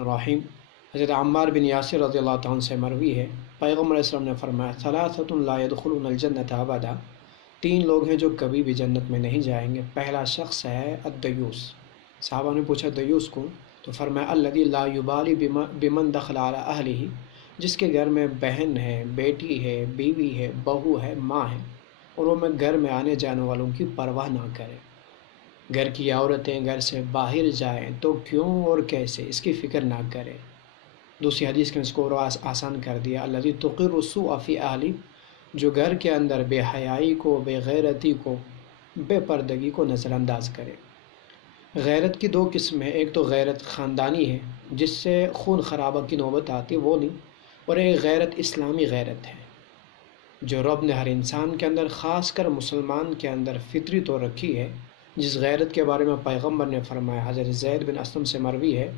الرحیم۔ حضرت عمار بن یاسر رضی اللہ عنہ سے مروی ہے، پیغمبر علیہ السلام نے فرمایا ثلاثۃ لا يدخلون الجنۃ ابدا، تین لوگ ہیں جو کبھی بھی جنت میں نہیں جائیں گے۔ پہلا شخص ہے الدیوس۔ صحابہ نے پوچھا دیوس کون؟ تو فرمایا الذی لا یبالی بمن دخل علی اہلہ، جس کے گھر میں بہن ہے، بیٹی ہے، بیوی ہے، بہو ہے، ماں ہے، اور وہ گھر میں آنے جانے والوں کی پرواہ نہ کرے۔ گھر کی عورتیں گھر سے باہر جائیں تو کیوں اور کیسے اس کی فکر نہ کرے۔ دوسری حدیث کے اس کو اور آسان کر دیا، الذی تقر السوء فی اہلی، جو گھر کے اندر بے حیائی کو، بے غیرتی کو، بے پردگی کو نظر انداز کرے۔ غیرت کی دو قسمیں ہیں، ایک تو غیرت خاندانی ہے جس سے خون خرابہ کی نوبت آتی ہے، وہ نہیں، اور ایک غیرت اسلامی غیرت ہے جو رب نے ہر انسان کے اندر، خاص کر مسلمان کے اندر فطری طور رکھی ہے، جس غیرت کے بارے میں پیغمبر نے فرمایا، حضرت زید بن اسلم سے مروی ہے،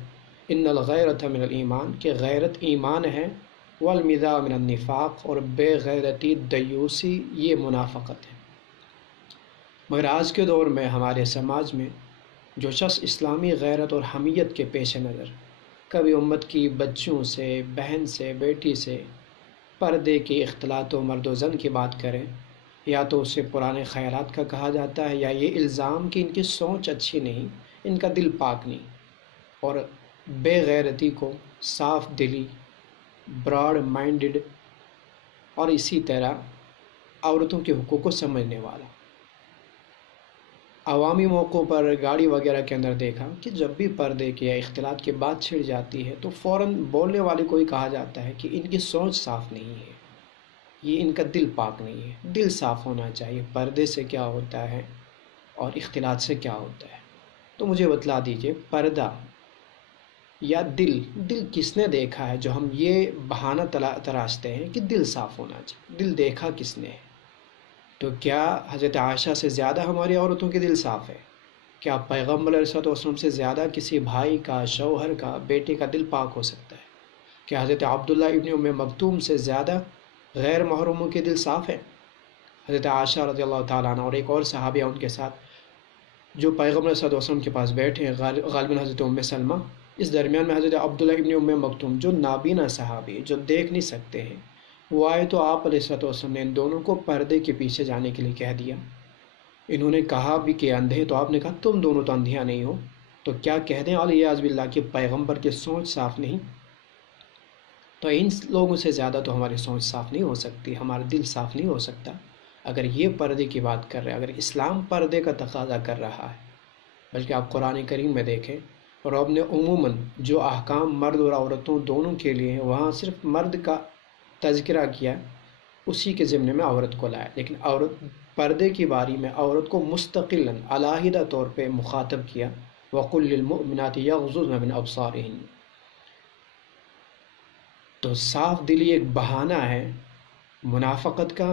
ان الغیرۃ من الایمان، کہ غیرت ایمان ہے، والمذاء من النفاق، اور بے غیرتی، دیوسی، یہ منافقت ہے۔ مگر آج کے دور میں ہمارے سماج میں جو شخص اسلامی غیرت اور حمیت کے پیش نظر کبھی امت کی بچیوں سے، بہن سے، بیٹی سے پردے کی اختلاط و مرد و زن کی بات کریں، یا تو اسے پرانے خیالات کا کہا جاتا ہے، یا یہ الزام کہ ان کی سوچ اچھی نہیں، ان کا دل پاک نہیں، اور بے غیرتی کو صاف دلی، براڈ مائنڈڈ، اور اسی طرح عورتوں کے حقوق کو سمجھنے والا۔ عوامی موقعوں پر گاڑی وغیرہ کے اندر دیکھا کہ جب بھی پردے کے یا اختلاط کی بات چھڑ جاتی ہے تو فوراً بولنے والے کو ہی کہا جاتا ہے کہ ان کی سوچ صاف نہیں ہے، یہ ان کا دل پاک نہیں ہے۔ دل صاف ہونا چاہیے، پردے سے کیا ہوتا ہے اور اختلاط سے کیا ہوتا ہے۔ تو مجھے بتلا دیجئے، پردہ یا دل کس نے دیکھا ہے جو ہم یہ بہانہ تراشتے ہیں کہ دل صاف ہونا چاہیے؟ دل دیکھا کس نے ہے؟ تو کیا حضرت عائشہ سے زیادہ ہماری عورتوں کے دل صاف ہے؟ کیا پیغمبر علیہ السلام سے زیادہ کسی بھائی کا، شوہر کا، بیٹے کا دل پاک ہو سکتا ہے؟ کیا حضرت عبداللہ ابن ام مکتوم سے زیادہ غیر محرموں کے دل صاف ہے؟ حضرت عائشہ رضی اللہ تعالیٰ عنہ اور ایک اور صحابیہ ان کے ساتھ جو پیغمبر علیہ السلام کے پاس بیٹھے ہیں، غالباً حضرت ام سلمہ، اس درمیان میں حضرت عبداللہ ابن ام مکتوم جو نابینا صحابی جو دیکھ نہیں سکتے ہیں، وہ آئے تو آپ علیہ السلام نے ان دونوں کو پردے کے پیچھے جانے کے لیے کہہ دیا۔ انہوں نے کہا بھی کہ اندھے، تو آپ نے کہا تم دونوں تو اندھیاں نہیں ہو، تو کیا کہہ دیں علیہ باللہ کہ پیغمبر کی سوچ صاف نہیں؟ تو ان لوگوں سے زیادہ تو ہماری سوچ صاف نہیں ہو سکتی، ہمارا دل صاف نہیں ہو سکتا اگر یہ پردے کی بات کر رہے ہیں، اگر اسلام پردے کا تقاضا کر رہا ہے۔ بلکہ آپ قرآن کریم میں دیکھیں، رب نے عموماً جو احکام مرد اور عورتوں دونوں کے لیے ہیں، وہاں صرف مرد کا تذکرہ کیا، اسی کے ضمن میں عورت کو لایا، لیکن عورت پردے کی باری میں عورت کو مستقلاً علیحدہ طور پہ مخاطب کیا، وَقُلْ لِلْمُؤْمِنَاتِ يَغْضُضْنَ مِنْ أَبْصَارِهِنَّ۔ تو صاف دلی ایک بہانہ ہے منافقت کا،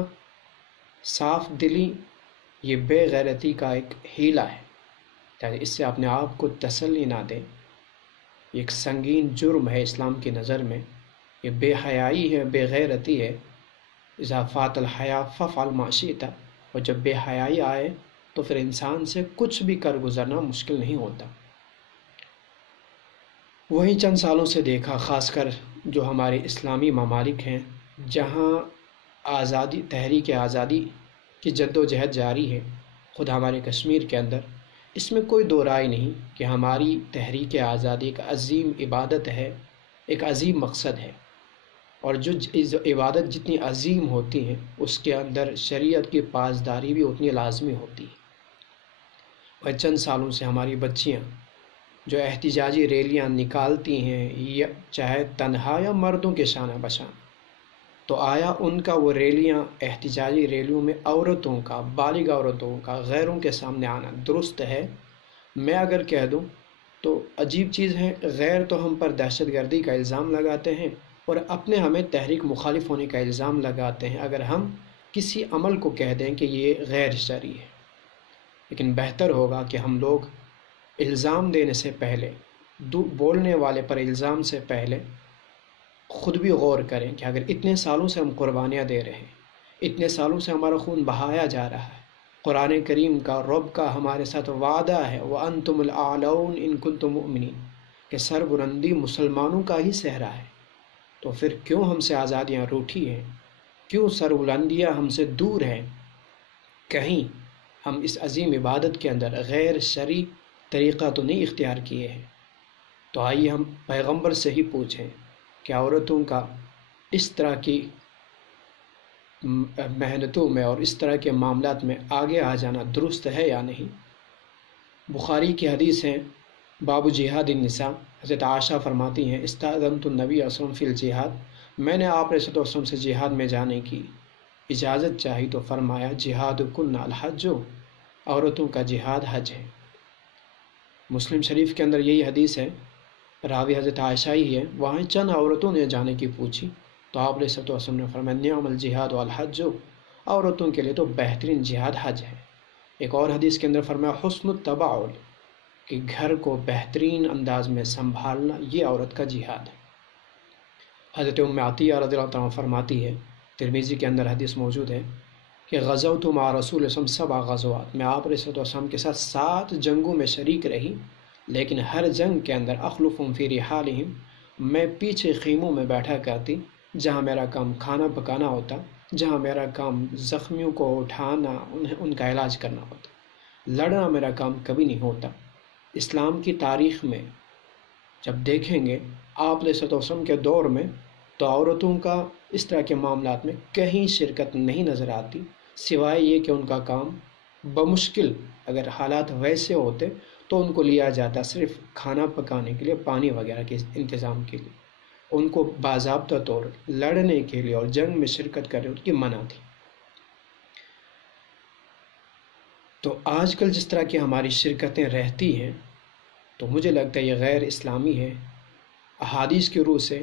صاف دلی یہ بے غیرتی کا ایک حیلہ ہے، یعنی اس سے اپنے آپ کو تسلی نہ دیں۔ یہ ایک سنگین جرم ہے اسلام کی نظر میں، یہ بے حیائی ہے، بے غیرتی ہے۔ اذا فات الحیا فافعل ما شئت، اور جب بے حیائی آئے تو پھر انسان سے کچھ بھی کر گزرنا مشکل نہیں ہوتا۔ وہیں چند سالوں سے دیکھا، خاص کر جو ہمارے اسلامی ممالک ہیں جہاں آزادی، تحریک آزادی کی جد و جہد جاری ہے، خود ہمارے کشمیر کے اندر، اس میں کوئی دو رائے نہیں کہ ہماری تحریک آزادی ایک عظیم عبادت ہے، ایک عظیم مقصد ہے، اور جو عبادت جتنی عظیم ہوتی ہے اس کے اندر شریعت کی پاسداری بھی اتنی لازمی ہوتی ہے۔ اور چند سالوں سے ہماری بچیاں جو احتجاجی ریلیاں نکالتی ہیں، یا چاہے تنہا یا مردوں کے شانہ بشانہ، تو آیا ان کا وہ ریلیاں، احتجاجی ریلیوں میں عورتوں کا، بالغ عورتوں کا غیروں کے سامنے آنا درست ہے؟ میں اگر کہہ دوں تو عجیب چیز ہے، غیر تو ہم پر دہشت گردی کا الزام لگاتے ہیں اور اپنے ہمیں تحریک مخالف ہونے کا الزام لگاتے ہیں اگر ہم کسی عمل کو کہہ دیں کہ یہ غیر شرعی ہے۔ لیکن بہتر ہوگا کہ ہم لوگ الزام دینے سے پہلے، بولنے والے پر الزام سے پہلے خود بھی غور کریں کہ اگر اتنے سالوں سے ہم قربانیاں دے رہے ہیں، اتنے سالوں سے ہمارا خون بہایا جا رہا ہے، قرآن کریم کا، رب کا ہمارے ساتھ وعدہ ہے، وَأَنْتُمُ الْأَعْلَوْنَ إِن كُنتُم مُؤْمِنِينَ، کہ سربلندی مسلمانوں کا ہی صحرا ہے، تو پھر کیوں ہم سے آزادیاں روٹھی ہیں؟ کیوں سربلندیاں ہم سے دور ہیں؟ کہیں ہم اس عظیم عبادت کے اندر غیر شرعی طریقہ تو نہیں اختیار کیے ہیں؟ تو آئیے ہم پیغمبر سے ہی پوچھیں کہ عورتوں کا اس طرح کی محنتوں میں اور اس طرح کے معاملات میں آگے آ جانا درست ہے یا نہیں؟ بخاری کی حدیث ہیں، باب جہاد النساء، حضرت عائشہ فرماتی ہیں استاذنت النبی صلی اللہ علیہ وسلم فی الجہاد، میں نے آپ علیہ وسلم سے جہاد میں جانے کی اجازت چاہی تو فرمایا جہاد کن الحج، عورتوں کا جہاد حج ہے۔ مسلم شریف کے اندر یہی حدیث ہے، راوی حضرت عائشہ ہی ہے، وہاں چند عورتوں نے جانے کی پوچھی تو آپ علیہ وسلم نے فرمایا نعم الجہاد والحج، عورتوں کے لیے تو بہترین جہاد حج ہے۔ ایک اور حدیث کے اندر فرمایا حسن التباعل، کہ گھر کو بہترین انداز میں سنبھالنا یہ عورت کا جہاد ہے۔ حضرت ام عطیہ رضی اللہ عنہ فرماتی ہے، ترمذی کے اندر حدیث موجود ہے کہ غزوت مع رسول اللہ 7 غزوات، میں آپ علیہ السلام کے ساتھ 7 جنگوں میں شریک رہی، لیکن ہر جنگ کے اندر اخلفهم فی رحالہم، میں پیچھے خیموں میں بیٹھا کرتی، جہاں میرا کام کھانا پکانا ہوتا، جہاں میرا کام زخمیوں کو اٹھانا، ان کا علاج کرنا ہوتا، لڑنا میرا کام کبھی نہیں ہوتا۔ اسلام کی تاریخ میں جب دیکھیں گے آپ علیہ وسلم کے دور میں تو عورتوں کا اس طرح کے معاملات میں کہیں شرکت نہیں نظر آتی، سوائے یہ کہ ان کا کام بمشکل اگر حالات ویسے ہوتے تو ان کو لیا جاتا صرف کھانا پکانے کے لیے، پانی وغیرہ کے انتظام کے لیے، ان کو باضابطہ طور لڑنے کے لیے اور جنگ میں شرکت کرنے کی منع تھی۔ تو آج کل جس طرح کی ہماری شرکتیں رہتی ہیں تو مجھے لگتا ہے یہ غیر اسلامی ہے، احادیث کی روح سے،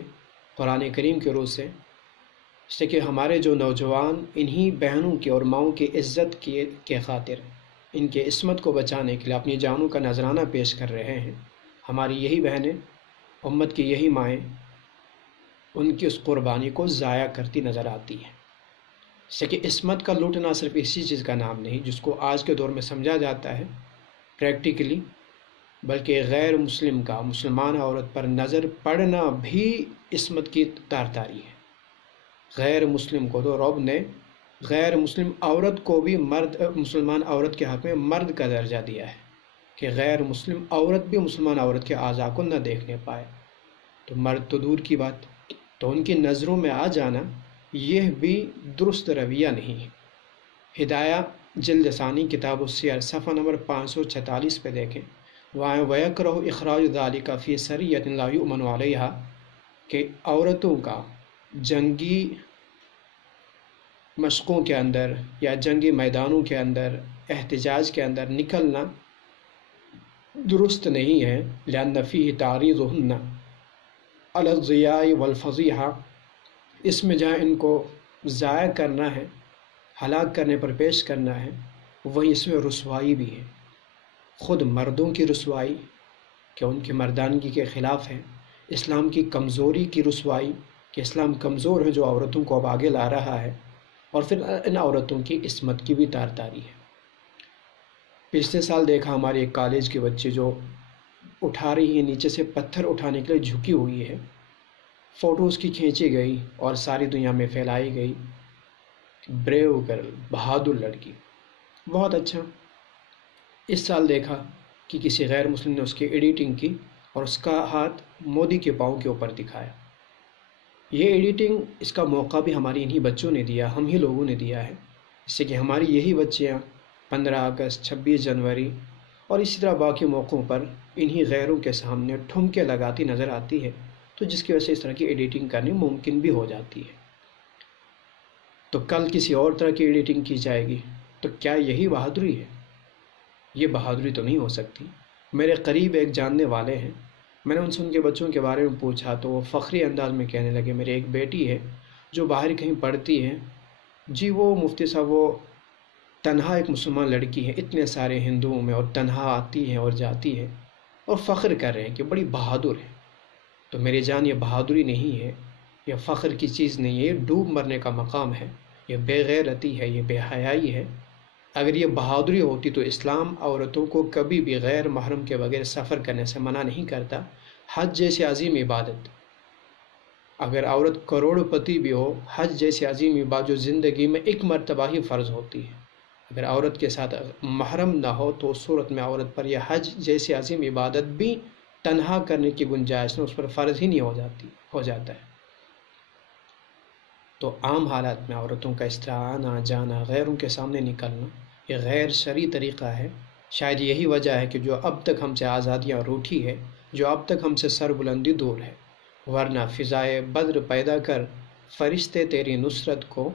قرآن کریم کی روح سے، اس لیے کہ ہمارے جو نوجوان انہی بہنوں کی اور ماؤں کی عزت کے خاطر، ان کے عصمت کو بچانے کے لیے اپنی جانوں کا نذرانہ پیش کر رہے ہیں، ہماری یہی بہنیں، امت کی یہی مائیں ان کی اس قربانی کو ضائع کرتی نظر آتی ہیں۔ اس لیے کہ عصمت کا لوٹنا صرف اسی چیز کا نام نہیں جس کو آج کے دور میں سمجھا جاتا ہے پریکٹیکلی، بلکہ غیر مسلم کا مسلمان عورت پر نظر پڑنا بھی عصمت کی تارتاری ہے۔ غیر مسلم کو تو رب نے غیر مسلم عورت کو بھی مسلمان عورت کے حق میں مرد کا درجہ دیا ہے کہ غیر مسلم عورت بھی مسلمان عورت کے اعضاء کو نہ دیکھنے پائے، تو مرد تو دور کی بات، تو ان کی نظروں میں آ جانا یہ بھی درست رویہ نہیں ہے۔ ہدایہ جلد ثانی کتاب السیر صفحہ نمبر 546 پہ دیکھیں، وہاں وَيَكْرَهُ إِخْرَاجُ ذَلِكَ فِي سَرِيَّةٍ لَا يُؤْمَنُ عَلَيْهَا، کہ عورتوں کا جنگی مشقوں کے اندر یا جنگی میدانوں کے اندر احتجاج کے اندر نکلنا درست نہیں ہے، لأن فيه تعريضهن على الضياع والفضيحة، اس میں جہاں ان کو ضائع کرنا ہے، ہلاک کرنے پر پیش کرنا ہے، وہیں اس میں رسوائی بھی ہے، خود مردوں کی رسوائی کہ ان کی مردانگی کے خلاف ہے، اسلام کی کمزوری کی رسوائی کہ اسلام کمزور ہے جو عورتوں کو اب آگے لا رہا ہے، اور پھر ان عورتوں کی عصمت کی بھی تاری ہے۔ پچھلے سال دیکھا ہمارے ایک کالج کے بچے جو اٹھا رہی ہے، نیچے سے پتھر اٹھانے کے لیے جھکی ہوئی ہے، فوٹو اس کی کھینچی گئی اور ساری دنیا میں پھیلائی گئی، بریو گرل، بہادر لڑکی، بہت اچھا۔ اس سال دیکھا کہ کسی غیر مسلم نے اس کی ایڈیٹنگ کی اور اس کا ہاتھ مودی کے پاؤں کے اوپر دکھایا۔ یہ ایڈیٹنگ، اس کا موقع بھی ہماری انہی بچوں نے دیا، ہم ہی لوگوں نے دیا ہے، اس سے کہ ہماری یہی بچیاں 15 اگست، 26 جنوری اور اسی طرح باقی موقعوں پر انہی غیروں کے سامنے ٹھمکے لگاتی نظر آتی ہے، تو جس کی وجہ سے اس طرح کی ایڈیٹنگ کرنی ممکن بھی ہو جاتی ہے۔ تو کل کسی اور طرح کی ایڈیٹنگ کی جائے گی تو کیا یہی بہادری ہے؟ یہ بہادری تو نہیں ہو سکتی۔ میرے قریب ایک جاننے والے ہیں، میں نے ان سے ان کے بچوں کے بارے میں پوچھا تو وہ فخری انداز میں کہنے لگے میری ایک بیٹی ہے جو باہر کہیں پڑھتی ہے، جی وہ مفتی صاحب وہ تنہا ایک مسلمان لڑکی ہے اتنے سارے ہندوؤں میں، اور تنہا آتی ہے اور جاتی ہے، اور فخر کر رہے ہیں کہ بڑی بہادر ہے۔ تو میری جان یہ بہادری نہیں ہے، یہ فخر کی چیز نہیں ہے، یہ ڈوب مرنے کا مقام ہے، یہ بے غیرتی ہے، یہ بے حیائی ہے۔ اگر یہ بہادری ہوتی تو اسلام عورتوں کو کبھی بھی غیر محرم کے بغیر سفر کرنے سے منع نہیں کرتا، حج جیسی عظیم عبادت، اگر عورت کروڑپتی بھی ہو، حج جیسی عظیم عبادت جو زندگی میں ایک مرتبہ ہی فرض ہوتی ہے، اگر عورت کے ساتھ محرم نہ ہو تو اس صورت میں عورت پر یہ حج جیسی عظیم عبادت بھی تنہا کرنے کی گنجائش نہیں، اس پر فرض ہی نہیں ہو جاتا ہے۔ تو عام حالات میں عورتوں کا اس طرح آنا جانا، غیروں کے سامنے نکلنا، یہ غیر شرعی طریقہ ہے۔ شاید یہی وجہ ہے کہ جو اب تک ہم سے آزادیاں روٹھی ہے، جو اب تک ہم سے سربلندی دور ہے، ورنہ فضائے بدر پیدا کر فرشتے تیری نصرت کو